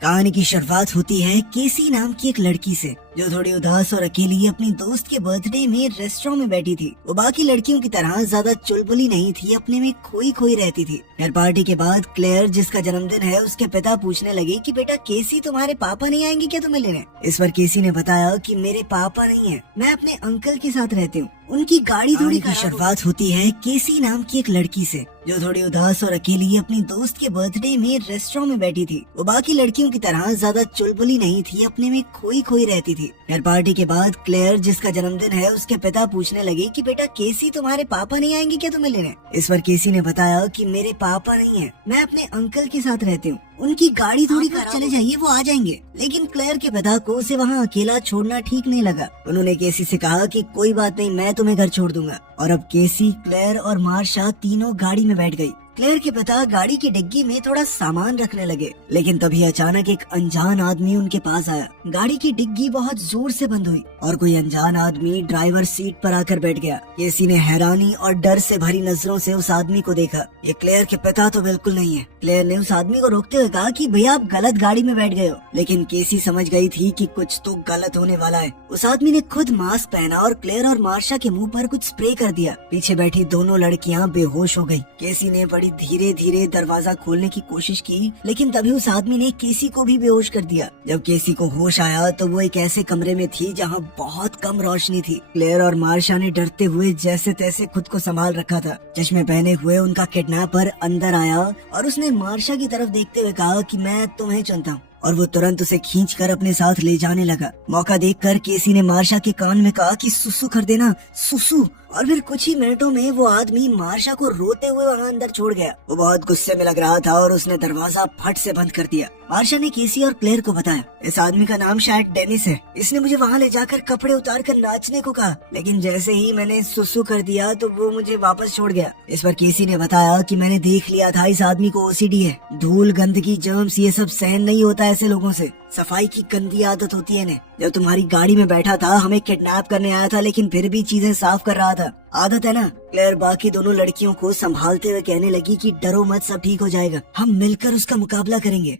कहानी की शुरुआत होती है केसी नाम की एक लड़की से, जो थोड़ी उदास और अकेली अपनी दोस्त के बर्थडे में रेस्टोरेंट में बैठी थी। वो बाकी लड़कियों की तरह ज्यादा चुलबुली नहीं थी, अपने में खोई खोई रहती थी। फिर पार्टी के बाद क्लेयर, जिसका जन्मदिन है, उसके पिता पूछने लगे कि बेटा केसी, तुम्हारे पापा नहीं आएंगे क्या तुम्हें लेने? इस पर केसी ने बताया कि मेरे पापा नहीं है, मैं अपने अंकल के साथ रहती हूँ, उनकी गाड़ी थोड़ी। की शुरुआत होती है केसी नाम की एक लड़की से, जो थोड़ी उदास और अकेली अपनी दोस्त के बर्थडे में रेस्टोरेंट में बैठी थी। वो बाकी लड़कियों की तरह ज्यादा चुलबुली नहीं थी, अपने में खोई खोई रहती थी। फिर पार्टी के बाद क्लेयर, जिसका जन्मदिन है, उसके पिता पूछने लगे कि बेटा केसी, तुम्हारे पापा नहीं आएंगे क्या तुम्हें लेने? इस पर केसी ने बताया कि मेरे पापा नहीं है, मैं अपने अंकल के साथ रहती हूँ, उनकी गाड़ी थोड़ी खराब, चले जाइए, वो आ जाएंगे। लेकिन क्लेयर के पिता को उसे वहाँ अकेला छोड़ना ठीक नहीं लगा। उन्होंने केसी से कहा कि कोई बात नहीं, मैं तुम्हें घर छोड़ दूंगा। और अब केसी, क्लेयर और मार्शा तीनों गाड़ी में बैठ गई। क्लेयर के पिता गाड़ी की डिग्गी में थोड़ा सामान रखने लगे, लेकिन तभी अचानक एक अनजान आदमी उनके पास आया। गाड़ी की डिग्गी बहुत जोर से बंद हुई और कोई अनजान आदमी ड्राइवर सीट पर आकर बैठ गया। केसी ने हैरानी और डर से भरी नजरों से उस आदमी को देखा। ये क्लेयर के पिता तो बिल्कुल नहीं है। क्लेयर ने उस आदमी को रोकते हुए कहा कि भैया, आप गलत गाड़ी में बैठ गए हो। लेकिन केसी समझ गई थी कि कुछ तो गलत होने वाला है। उस आदमी ने खुद मास्क पहना और क्लेयर और मार्शा के मुंह पर कुछ स्प्रे कर दिया। पीछे बैठी दोनों लड़कियां बेहोश हो गई। केसी ने बड़ी धीरे धीरे दरवाजा खोलने की कोशिश की, लेकिन तभी उस आदमी ने केसी को भी बेहोश कर दिया। जब केसी को होश आया तो वो एक ऐसे कमरे में थी जहाँ बहुत कम रोशनी थी। क्लेयर और मार्शा ने डरते हुए जैसे तैसे खुद को संभाल रखा था। चश्मे पहने हुए उनका किडनैपर अंदर आया और उसने मार्शा की तरफ देखते हुए कहा कि मैं तुम्हें चुनता हूँ, और वो तुरंत उसे खींचकर अपने साथ ले जाने लगा। मौका देखकर केसी ने मार्शा के कान में कहा कि सुसु कर देना, सुसु। और फिर कुछ ही मिनटों में वो आदमी मार्शा को रोते हुए वहाँ अंदर छोड़ गया। वो बहुत गुस्से में लग रहा था और उसने दरवाजा फट से बंद कर दिया। मार्शा ने केसी और क्लेयर को बताया, इस आदमी का नाम शायद डेनिस है, इसने मुझे वहाँ ले जाकर कपड़े उतार कर नाचने को कहा, लेकिन जैसे ही मैंने सुसु कर दिया तो वो मुझे वापस छोड़ गया। इस पर केसी ने बताया कि मैंने देख लिया था, इस आदमी को ओसीडी है, धूल, गंदगी, जर्म्स, ये सब सहन नहीं होता ऐसे लोगों से। सफाई की गंदी आदत होती है इन्हें। जब तुम्हारी गाड़ी में बैठा था, हमें किडनैप करने आया था, लेकिन फिर भी चीजें साफ कर रहा था। आदत है ना। क्लेयर बाकी दोनों लड़कियों को संभालते हुए कहने लगी कि डरो मत, सब ठीक हो जाएगा, हम मिलकर उसका मुकाबला करेंगे।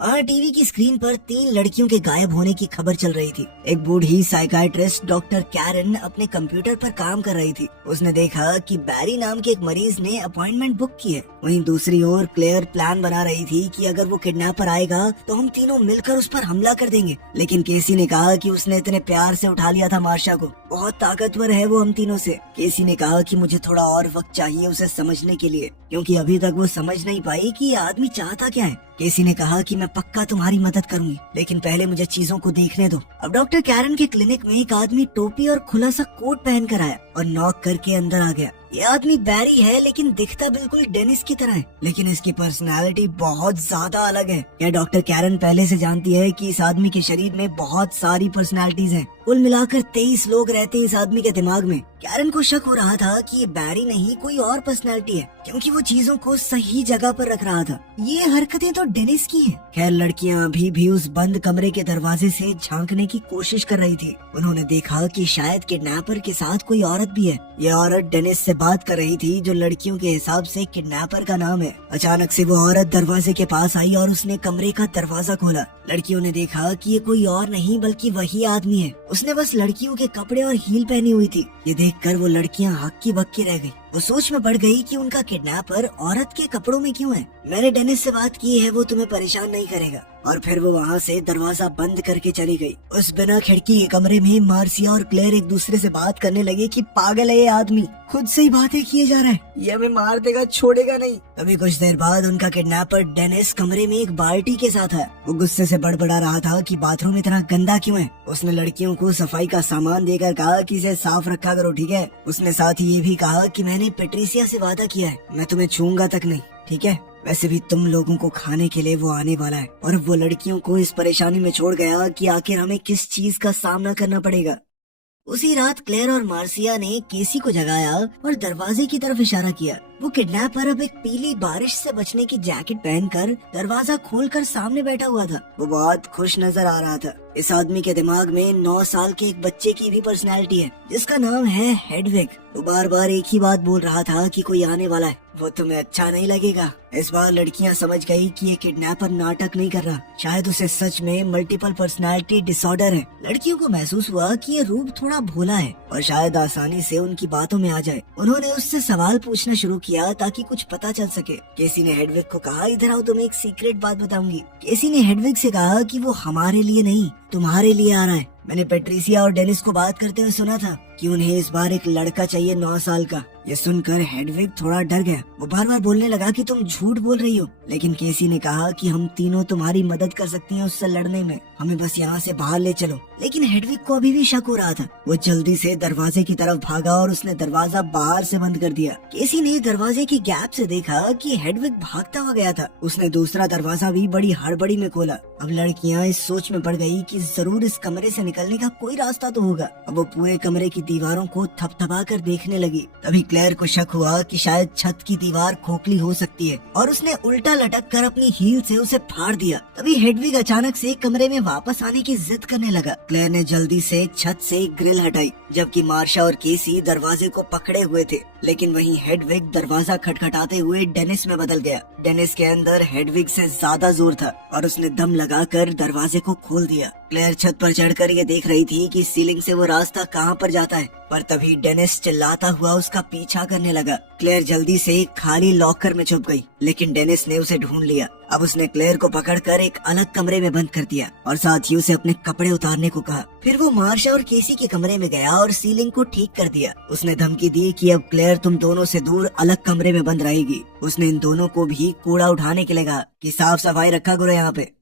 टीवी की स्क्रीन पर 3 लड़कियों के गायब होने की खबर चल रही थी। एक बूढ़ी साइकाइट्रिस्ट डॉक्टर कैरन अपने कंप्यूटर पर काम कर रही थी। उसने देखा कि बैरी नाम के एक मरीज ने अपॉइंटमेंट बुक की है। वहीं दूसरी ओर क्लेयर प्लान बना रही थी कि अगर वो किडनैपर आएगा तो हम तीनों मिलकर उस पर हमला कर देंगे। लेकिन केसी ने कहा कि उसने इतने प्यार से उठा लिया था मार्शा को, बहुत ताकतवर है वो हम तीनों से। केसी ने कहा कि मुझे थोड़ा और वक्त चाहिए उसे समझने के लिए, क्योंकि अभी तक वो समझ नहीं पाई कि ये आदमी चाहता क्या है। केसी ने कहा कि मैं पक्का तुम्हारी मदद करूंगी, लेकिन पहले मुझे चीजों को देखने दो। अब डॉक्टर कैरन के क्लिनिक में एक आदमी टोपी और खुला सा कोट पहन कर आया और नॉक करके अंदर आ गया। ये आदमी बैरी है, लेकिन दिखता बिल्कुल डेनिस की तरह है, लेकिन इसकी पर्सनालिटी बहुत ज्यादा अलग है। यह डॉक्टर कैरन पहले से जानती है कि इस आदमी के शरीर में बहुत सारी पर्सनालिटीज हैं। कुल मिलाकर 23 लोग रहते हैं इस आदमी के दिमाग में। कैरन को शक हो रहा था कि ये बैरी नहीं, कोई और पर्सनालिटी है, क्योंकि वो चीजों को सही जगह पर रख रहा था। ये हरकतें तो डेनिस की हैं। खैर, लड़कियां अभी भी उस बंद कमरे के दरवाजे से झांकने की कोशिश कर रही थी। उन्होंने देखा कि शायद किडनैपर के साथ कोई औरत भी है। ये औरत डेनिस से बात कर रही थी, जो लड़कियों के हिसाब से किडनैपर का नाम है। अचानक से वो औरत दरवाजे के पास आई और उसने कमरे का दरवाजा खोला। लड़कियों ने देखा कि ये कोई और नहीं बल्कि वही आदमी है। उसने बस लड़कियों के कपड़े और हील पहनी हुई थी। ये देखकर वो लड़कियां हक्की बक्की रह गई। वो सोच में पड़ गई कि उनका किडनैपर औरत के कपड़ों में क्यों है। मैंने डेनिस से बात की है, वो तुम्हें परेशान नहीं करेगा। और फिर वो वहाँ से दरवाजा बंद करके चली गई। उस बिना खिड़की के कमरे में मार्सिया और क्लेयर एक दूसरे से बात करने लगे कि पागल है ये आदमी, खुद से ही बातें किए जा रहा है, ये हमें मार देगा, छोड़ेगा नहीं। अभी कुछ देर बाद उनका किडनैपर डेनिस कमरे में एक बाल्टी के साथ है। वो गुस्से से बड़बड़ा रहा था कि बाथरूम इतना गंदा क्यों है। उसने लड़कियों को सफाई का सामान देकर कहा कि इसे साफ रखा करो, ठीक है। उसने साथ ही ये भी कहा कि मैंने पेट्रिसिया से वादा किया है, मैं तुम्हें छूऊंगा तक नहीं, ठीक है। वैसे भी तुम लोगों को खाने के लिए वो आने वाला है। और वो लड़कियों को इस परेशानी में छोड़ गया कि आखिर हमें किस चीज का सामना करना पड़ेगा। उसी रात क्लेयर और मार्सिया ने केसी को जगाया और दरवाजे की तरफ इशारा किया। वो किडनैपर अब एक पीली बारिश से बचने की जैकेट पहनकर दरवाजा खोलकर सामने बैठा हुआ था। वो बहुत खुश नजर आ रहा था। इस आदमी के दिमाग में 9 साल के एक बच्चे की भी पर्सनैलिटी है जिसका नाम है हेडविग। वो बार बार एक ही बात बोल रहा था कि कोई आने वाला है, वो तुम्हें अच्छा नहीं लगेगा। इस बार लड़कियां समझ गई कि ये किडनैपर नाटक नहीं कर रहा, शायद उसे सच में मल्टीपल पर्सनैलिटी डिसऑर्डर है। लड़कियों को महसूस हुआ कि ये रूप थोड़ा भोला है और शायद आसानी से उनकी बातों में आ जाए। उन्होंने उससे सवाल पूछना शुरू किया ताकि कुछ पता चल सके। केसी ने हेडविग को कहा, इधर आओ, तुम्हें एक सीक्रेट बात बताऊंगी। केसी ने हेडविग से कहा कि वो हमारे लिए नहीं तुम्हारे लिए आ रहा है। मैंने पेट्रिसिया और डेनिस को बात करते हुए सुना था कि उन्हें इस बार एक लड़का चाहिए 9 साल का। ये सुनकर हेडविग थोड़ा डर गया। वो बार बार बोलने लगा कि तुम झूठ बोल रही हो, लेकिन केसी ने कहा कि हम तीनों तुम्हारी मदद कर सकती हैं उससे लड़ने में, हमें बस यहाँ से बाहर ले चलो। लेकिन हेडविग को अभी भी शक हो रहा था। वो जल्दी से दरवाजे की तरफ भागा और उसने दरवाजा बाहर से बंद कर दिया। केसी ने दरवाजे की गैप से देखा कि हेडविग भागता हुआ गया था। उसने दूसरा दरवाजा भी बड़ी हड़बड़ी में खोला। अब लड़कियां इस सोच में पड़ गई कि जरूर इस कमरे से निकलने का कोई रास्ता तो होगा। अब वो पूरे कमरे की दीवारों को थपथपा कर देखने लगी। तभी क्लेयर को शक हुआ कि शायद छत की दीवार खोखली हो सकती है और उसने उल्टा लटक कर अपनी हील से उसे फाड़ दिया। तभी हेडविग अचानक से कमरे में वापस आने की जिद करने लगा। क्लेयर ने जल्दी से छत से ग्रिल हटाई, जबकि मार्शा और केसी दरवाजे को पकड़े हुए थे। लेकिन वहीं हेडविग दरवाजा खटखटाते हुए डेनिस में बदल गया। डेनिस के अंदर हेडविग से ज्यादा जोर था और उसने दम लगाकर दरवाजे को खोल दिया। क्लेयर छत पर चढ़कर ये देख रही थी कि सीलिंग से वो रास्ता कहाँ पर जाता है, पर तभी डेनिस चिल्लाता हुआ उसका पीछा करने लगा। क्लेयर जल्दी से एक खाली लॉकर में छुप गई, लेकिन डेनिस ने उसे ढूंढ लिया। अब उसने क्लेयर को पकड़कर एक अलग कमरे में बंद कर दिया और साथ ही उसे अपने कपड़े उतारने को कहा। फिर वो मार्शा और केसी के कमरे में गया और सीलिंग को ठीक कर दिया। उसने धमकी दी कि अब क्लेयर तुम दोनों से दूर अलग कमरे में बंद रहेगी। उसने इन दोनों को भी कूड़ा उठाने के लिए कहा कि साफ सफाई रखा करो यहाँ पे।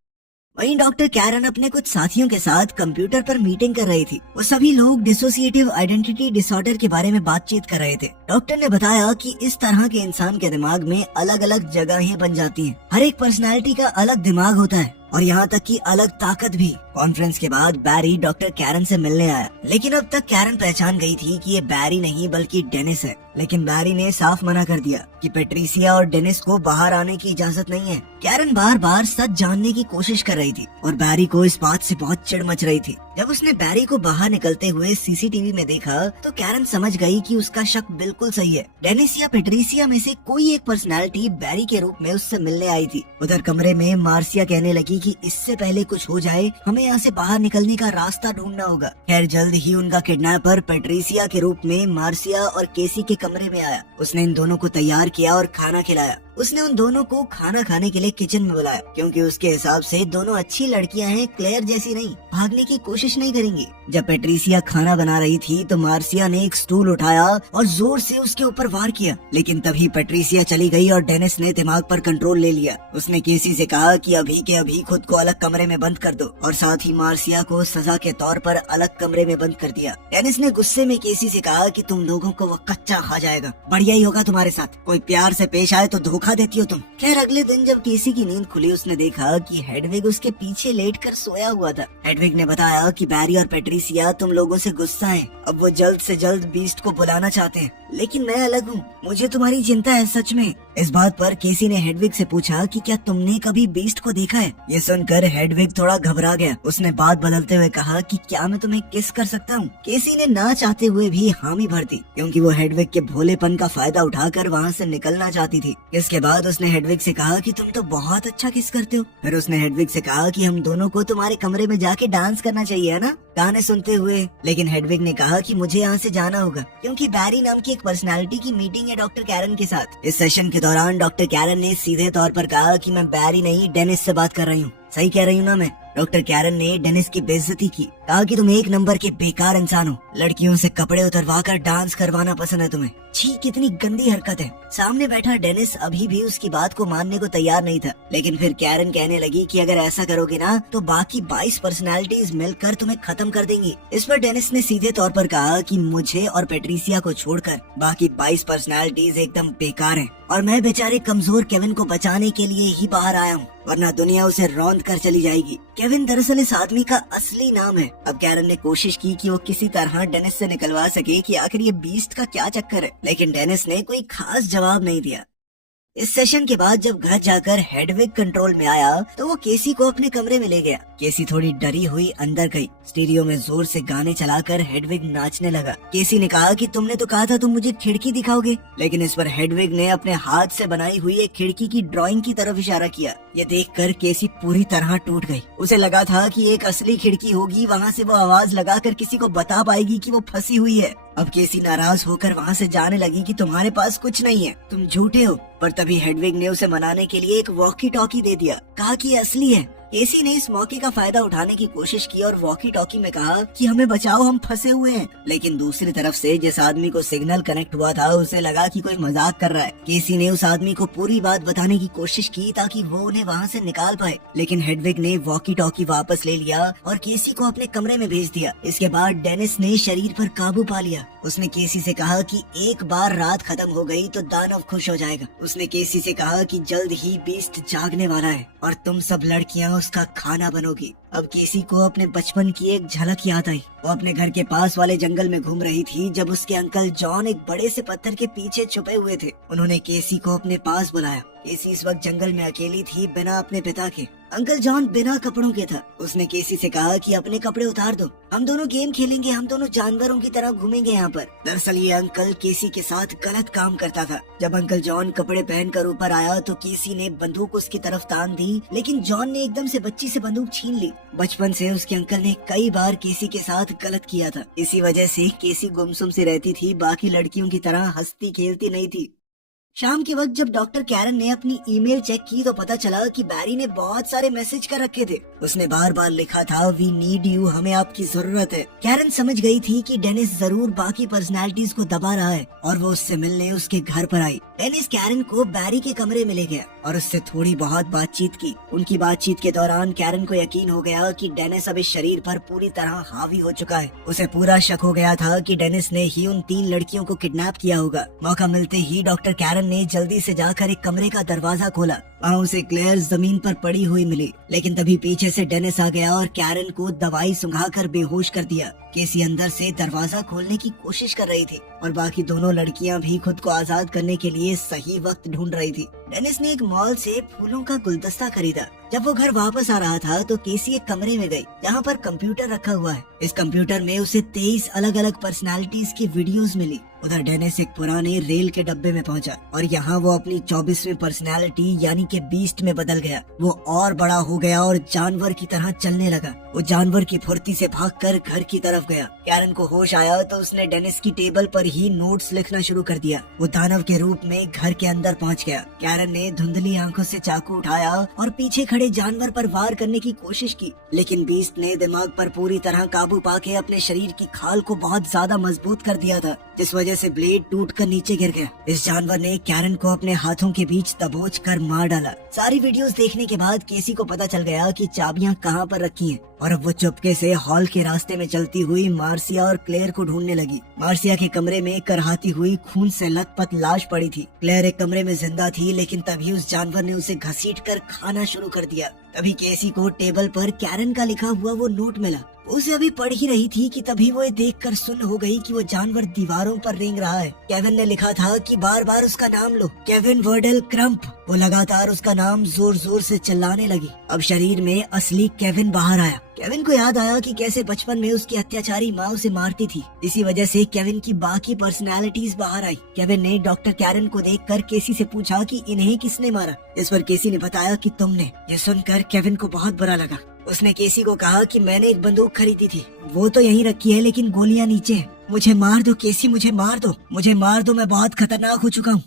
वहीं डॉक्टर कैरन अपने कुछ साथियों के साथ कंप्यूटर पर मीटिंग कर रही थी। वो सभी लोग डिसोसिएटिव आइडेंटिटी डिसऑर्डर के बारे में बातचीत कर रहे थे। डॉक्टर ने बताया कि इस तरह के इंसान के दिमाग में अलग अलग जगहें बन जाती हैं। हर एक पर्सनैलिटी का अलग दिमाग होता है और यहाँ तक कि अलग ताकत भी। कॉन्फ्रेंस के बाद बैरी डॉक्टर कैरन से मिलने आया, लेकिन अब तक कैरन पहचान गई थी कि ये बैरी नहीं बल्कि डेनिस है। लेकिन बैरी ने साफ मना कर दिया कि पेट्रिसिया और डेनिस को बाहर आने की इजाजत नहीं है। कैरन बार बार सच जानने की कोशिश कर रही थी और बैरी को इस बात से बहुत चिढ़ मच रही थी। जब उसने बैरी को बाहर निकलते हुए सीसीटीवी में देखा तो कैरन समझ गई कि उसका शक बिल्कुल सही है। डेनिस या पेट्रिसिया में से कोई एक पर्सनैलिटी बैरी के रूप में उससे मिलने आई थी। उधर कमरे में मार्सिया कहने लगी कि इससे पहले कुछ हो जाए हमें यहाँ से बाहर निकलने का रास्ता ढूंढना होगा। खैर जल्द ही उनका किडनैपर पेट्रिसिया के रूप में मार्सिया और केसी के कमरे में आया। उसने इन दोनों को तैयार किया और खाना खिलाया। उसने उन दोनों को खाना खाने के लिए किचन में बुलाया, क्योंकि उसके हिसाब से दोनों अच्छी लड़कियां हैं, क्लेयर जैसी नहीं, भागने की कोशिश नहीं करेंगी। जब पेट्रिसिया खाना बना रही थी तो मार्सिया ने एक स्टूल उठाया और जोर से उसके ऊपर वार किया, लेकिन तभी पेट्रिसिया चली गई और डेनिस ने दिमाग पर कंट्रोल ले लिया। उसने केसी से कहा कि अभी के अभी खुद को अलग कमरे में बंद कर दो और साथ ही मार्सिया को सजा के तौर पर अलग कमरे में बंद कर दिया। डेनिस ने गुस्से में केसी से कहा कि तुम लोगों को वो कच्चा खा जाएगा, बढ़िया ही होगा तुम्हारे साथ, कोई प्यार से पेश आए तो धोखा देती हो तुम। खैर अगले दिन जब केसी की नींद खुली उसने देखा कि हेडविग उसके पीछे लेटकर सोया हुआ था। हेडविग ने बताया कि बैरी और पेट्रिसिया तुम लोगों से गुस्सा है, अब वो जल्द से जल्द बीस्ट को बुलाना चाहते हैं, लेकिन मैं अलग हूँ, मुझे तुम्हारी चिंता है सच में। इस बात पर केसी ने हेडविग से पूछा कि क्या तुमने कभी बीस्ट को देखा है। ये सुनकर हेडविग थोड़ा घबरा गया। उसने बात बदलते हुए कहा कि क्या मैं तुम्हें किस कर सकता हूँ। केसी ने ना चाहते हुए भी हामी भर दी, क्योंकि वो हेडविग के भोलेपन का फायदा उठाकर वहाँ से निकलना चाहती थी। इसके बाद उसने हेडविग से कहा कि तुम तो बहुत अच्छा किस करते हो। फिर उसने हेडविग से कहा कि हम दोनों को तुम्हारे कमरे में जाके डांस करना चाहिए, है ना, गाने सुनते हुए। लेकिन हेडविग ने कहा कि मुझे यहाँ से जाना होगा, क्योंकि बैरी नाम की एक पर्सनालिटी की मीटिंग है डॉक्टर कैरन के साथ। इस सेशन के दौरान डॉक्टर कैरन ने सीधे तौर पर कहा कि मैं बैरी नहीं डेनिस से बात कर रही हूँ। सही कह रही हूँ ना मैं। डॉक्टर कैरन ने डेनिस की बेइज्जती की, कहा कि तुम एक नंबर के बेकार इंसान हो, लड़कियों से कपड़े उतरवा कर डांस करवाना पसंद है तुम्हें। छी, कितनी गंदी हरकत है। सामने बैठा डेनिस अभी भी उसकी बात को मानने को तैयार नहीं था, लेकिन फिर कैरन कहने लगी कि अगर ऐसा करोगे ना तो बाकी 22 पर्सनालिटीज मिलकर तुम्हें खत्म कर देंगी। इस पर डेनिस ने सीधे तौर पर कहा कि मुझे और पेट्रिसिया को छोड़कर बाकी 22 पर्सनालिटीज एकदम बेकार हैं और मैं बेचारे कमजोर केविन को बचाने के लिए ही बाहर आया हूँ, वरना दुनिया उसे रौंद कर चली जाएगी। केविन दरअसल इस आदमी का असली नाम है। अब कैरन ने कोशिश की कि वो किसी तरह डेनिस से निकलवा सके कि आखिर ये बीस्ट का क्या चक्कर है, लेकिन डेनिस ने कोई खास जवाब नहीं दिया। इस सेशन के बाद जब घर जाकर हेडविग कंट्रोल में आया तो वो केसी को अपने कमरे में ले गया। केसी थोड़ी डरी हुई अंदर गई। स्टीरियो में जोर से गाने चलाकर हेडविग नाचने लगा। केसी ने कहा कि तुमने तो कहा था तुम मुझे खिड़की दिखाओगे, लेकिन इस पर हेडविग ने अपने हाथ से बनाई हुई एक खिड़की की ड्राइंग की तरफ इशारा किया। ये देखकर केसी पूरी तरह टूट गई। उसे लगा था कि एक असली खिड़की होगी, वहाँ से वो आवाज लगाकर किसी को बता पाएगी कि वो फंसी हुई है। अब केसी नाराज होकर वहाँ से जाने लगी कि तुम्हारे पास कुछ नहीं है, तुम झूठे हो। पर तभी हेडविग ने उसे मनाने के लिए एक वॉकी टॉकी दे दिया। कहा कि ये असली है। केसी ने इस मौके का फायदा उठाने की कोशिश की और वॉकी टॉकी में कहा कि हमें बचाओ, हम फंसे हुए हैं। लेकिन दूसरी तरफ से जिस आदमी को सिग्नल कनेक्ट हुआ था उसे लगा कि कोई मजाक कर रहा है। केसी ने उस आदमी को पूरी बात बताने की कोशिश की ताकि वो उन्हें वहाँ से निकाल पाए, लेकिन हेडविग ने वॉकी टॉकी वापस ले लिया और केसी को अपने कमरे में भेज दिया। इसके बाद डेनिस ने शरीर पर काबू पा लिया। उसने केसी से कहा कि एक बार रात खत्म हो गई तो दानव खुश हो जाएगा। उसने केसी से कहा कि जल्द ही बीस्ट जागने वाला है और तुम सब लड़कियां उसका खाना बनोगी। अब केसी को अपने बचपन की एक झलक याद आई। वो अपने घर के पास वाले जंगल में घूम रही थी जब उसके अंकल जॉन एक बड़े से पत्थर के पीछे छुपे हुए थे। उन्होंने केसी को अपने पास बुलाया। केसी इस वक्त जंगल में अकेली थी, बिना अपने पिता के। अंकल जॉन बिना कपड़ों के था। उसने केसी से कहा कि अपने कपड़े उतार दो, हम दोनों गेम खेलेंगे, हम दोनों जानवरों की तरह घूमेंगे यहाँ पर। दरअसल ये अंकल केसी के साथ गलत काम करता था। जब अंकल जॉन कपड़े पहनकर ऊपर आया तो केसी ने बंदूक उसकी तरफ तान दी, लेकिन जॉन ने एकदम से बच्ची से बंदूक छीन ली। बचपन से उसके अंकल ने कई बार केसी के साथ गलत किया था। इसी वजह से केसी गुमसुम सी रहती थी, बाकी लड़कियों की तरह हंसती खेलती नहीं थी। शाम के वक्त जब डॉक्टर कैरन ने अपनी ईमेल चेक की तो पता चला कि बैरी ने बहुत सारे मैसेज कर रखे थे। उसने बार बार लिखा था, वी नीड यू, हमें आपकी जरूरत है। कैरन समझ गई थी कि डेनिस जरूर बाकी पर्सनालिटीज को दबा रहा है और वो उससे मिलने उसके घर पर आई। डेनिस कैरन को बैरी के कमरे में ले गया और उससे थोड़ी बहुत बातचीत की। उनकी बातचीत के दौरान कैरन को यकीन हो गया कि डेनिस अब इस शरीर पर पूरी तरह हावी हो चुका है। उसे पूरा शक हो गया था कि डेनिस ने ही उन 3 लड़कियों को किडनैप किया होगा। मौका मिलते ही डॉक्टर कैरन ने जल्दी से जाकर एक कमरे का दरवाजा खोला। वहाँ उसे क्लेयर जमीन पर पड़ी हुई मिली, लेकिन तभी पीछे से डेनिस आ गया और कैरन को दवाई सुंघाकर बेहोश कर दिया। केसी अंदर से दरवाजा खोलने की कोशिश कर रही थी और बाकी दोनों लड़कियां भी खुद को आजाद करने के लिए सही वक्त ढूंढ रही थी। डेनिस ने एक मॉल से फूलों का गुलदस्ता खरीदा। जब वो घर वापस आ रहा था तो केसी एक कमरे में गई जहाँ पर कंप्यूटर रखा हुआ है। इस कंप्यूटर में उसे 23 अलग अलग पर्सनालिटीज की वीडियोस मिली। उधर डेनिस एक पुराने रेल के डब्बे में पहुंचा और यहाँ वो अपनी 24वीं पर्सनालिटी यानी कि बीस्ट में बदल गया। वो और बड़ा हो गया और जानवर की तरह चलने लगा। वो जानवर की फुर्ती से भागकर घर की तरफ गया। कैरन को होश आया तो उसने डेनिस की टेबल पर ही नोट्स लिखना शुरू कर दिया। वो दानव के रूप में घर के अंदर पहुंच गया। कैरन ने धुंधली आंखों से चाकू उठाया और पीछे खड़े जानवर पर वार करने की कोशिश की, लेकिन बीस्ट ने दिमाग पर पूरी तरह काबू पाके अपने शरीर की खाल को बहुत ज्यादा मजबूत कर दिया था, जिस वजह से ब्लेड टूटकर नीचे गिर गया। इस जानवर ने कैरन को अपने हाथों के बीच दबोच कर मार डाला। सारी वीडियोस देखने के बाद केसी को पता चल गया कि चाबियां कहां पर रखी हैं और अब वो चुपके से हॉल के रास्ते में चलती हुई मार्सिया और क्लेयर को ढूंढने लगी। मार्सिया के कमरे में करहाती हुई खून से लथपथ लाश पड़ी थी। क्लेयर एक कमरे में जिंदा थी, लेकिन तभी उस जानवर ने उसे घसीटकर खाना शुरू कर दिया। तभी केसी को टेबल पर कैरन का लिखा हुआ वो नोट मिला। उसे अभी पढ़ ही रही थी कि तभी वो देखकर सुन्न हो गई कि वो जानवर दीवारों पर रेंग रहा है। केविन ने लिखा था कि बार बार उसका नाम लो, केविन वर्डेल क्रम्प। वो लगातार उसका नाम जोर जोर से चिल्लाने लगी। अब शरीर में असली केविन बाहर आया। केविन को याद आया कि कैसे बचपन में उसकी अत्याचारी माँ उसे मारती थी। इसी वजह से केविन की बाकी पर्सनालिटीज बाहर आई। केविन ने डॉक्टर कैरन को देखकर केसी से पूछा कि इन्हें किसने मारा, इस पर केसी ने बताया कि तुमने। ये सुनकर केविन को बहुत बुरा लगा। उसने केसी को कहा कि मैंने एक बंदूक खरीदी थी, वो तो यहीं रखी है लेकिन गोलियां नीचे हैं। मुझे मार दो केसी, मुझे मार दो, मुझे मार दो, मैं बहुत खतरनाक हो चुका हूँ।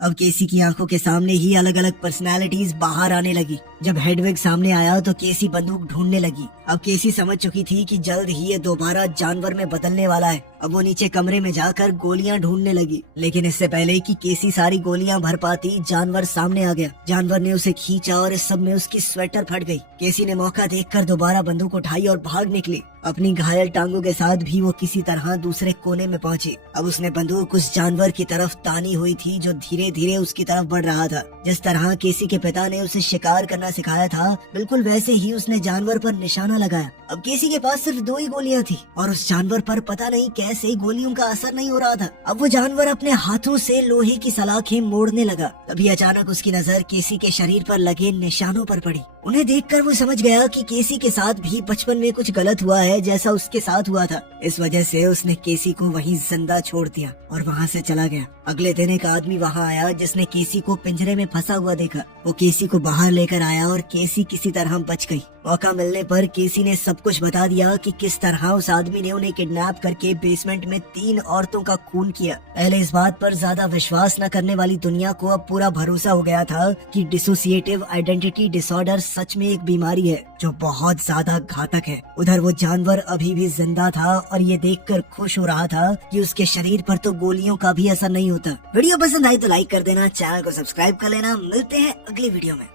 अब केसी की आंखों के सामने ही अलग अलग पर्सनालिटीज बाहर आने लगी। जब हेडविग सामने आया तो केसी बंदूक ढूंढने लगी। अब केसी समझ चुकी थी कि जल्द ही ये दोबारा जानवर में बदलने वाला है। अब वो नीचे कमरे में जाकर गोलियां ढूंढने लगी, लेकिन इससे पहले कि केसी सारी गोलियां भर पाती, जानवर सामने आ गया। जानवर ने उसे खींचा और इस सब में उसकी स्वेटर फट गई। केसी ने मौका देखकर दोबारा बंदूक उठाई और भाग निकली। अपनी घायल टांगों के साथ भी वो किसी तरह दूसरे कोने में पहुंची। अब उसने बंदूक उस जानवर की तरफ तानी हुई थी जो धीरे धीरे धीरे उसकी तरफ बढ़ रहा था। जिस तरह केसी के पिता ने उसे शिकार करना सिखाया था, बिल्कुल वैसे ही उसने जानवर पर निशाना लगाया। अब केसी के पास सिर्फ 2 ही गोलियां थी और उस जानवर पर पता नहीं कैसे गोलियों का असर नहीं हो रहा था। अब वो जानवर अपने हाथों से लोहे की सलाखें मोड़ने लगा। तभी अचानक उसकी नजर केसी के शरीर पर लगे निशानों पर पड़ी। उन्हें देखकर वो समझ गया कि केसी के साथ भी बचपन में कुछ गलत हुआ है, जैसा उसके साथ हुआ था। इस वजह से उसने केसी को वहीं जिंदा छोड़ दिया और वहाँ से चला गया। अगले दिन एक आदमी वहाँ आया जिसने केसी को पिंजरे में फंसा हुआ देखा। वो केसी को बाहर लेकर आया और केसी किसी तरह बच गई। मौका मिलने पर केसी ने सब कुछ बता दिया कि किस तरह उस आदमी ने उन्हें किडनैप करके बेसमेंट में 3 औरतों का खून किया। पहले इस बात पर ज्यादा विश्वास न करने वाली दुनिया को अब पूरा भरोसा हो गया था कि डिसोसिएटिव आइडेंटिटी डिसऑर्डर सच में एक बीमारी है जो बहुत ज्यादा घातक है। उधर वो जानवर अभी भी जिंदा था और ये देखकर खुश हो रहा था कि उसके शरीर पर तो गोलियों का भी असर नहीं होता। वीडियो पसंद आई तो लाइक कर देना, चैनल को सब्सक्राइब कर लेना। मिलते हैं अगली वीडियो में।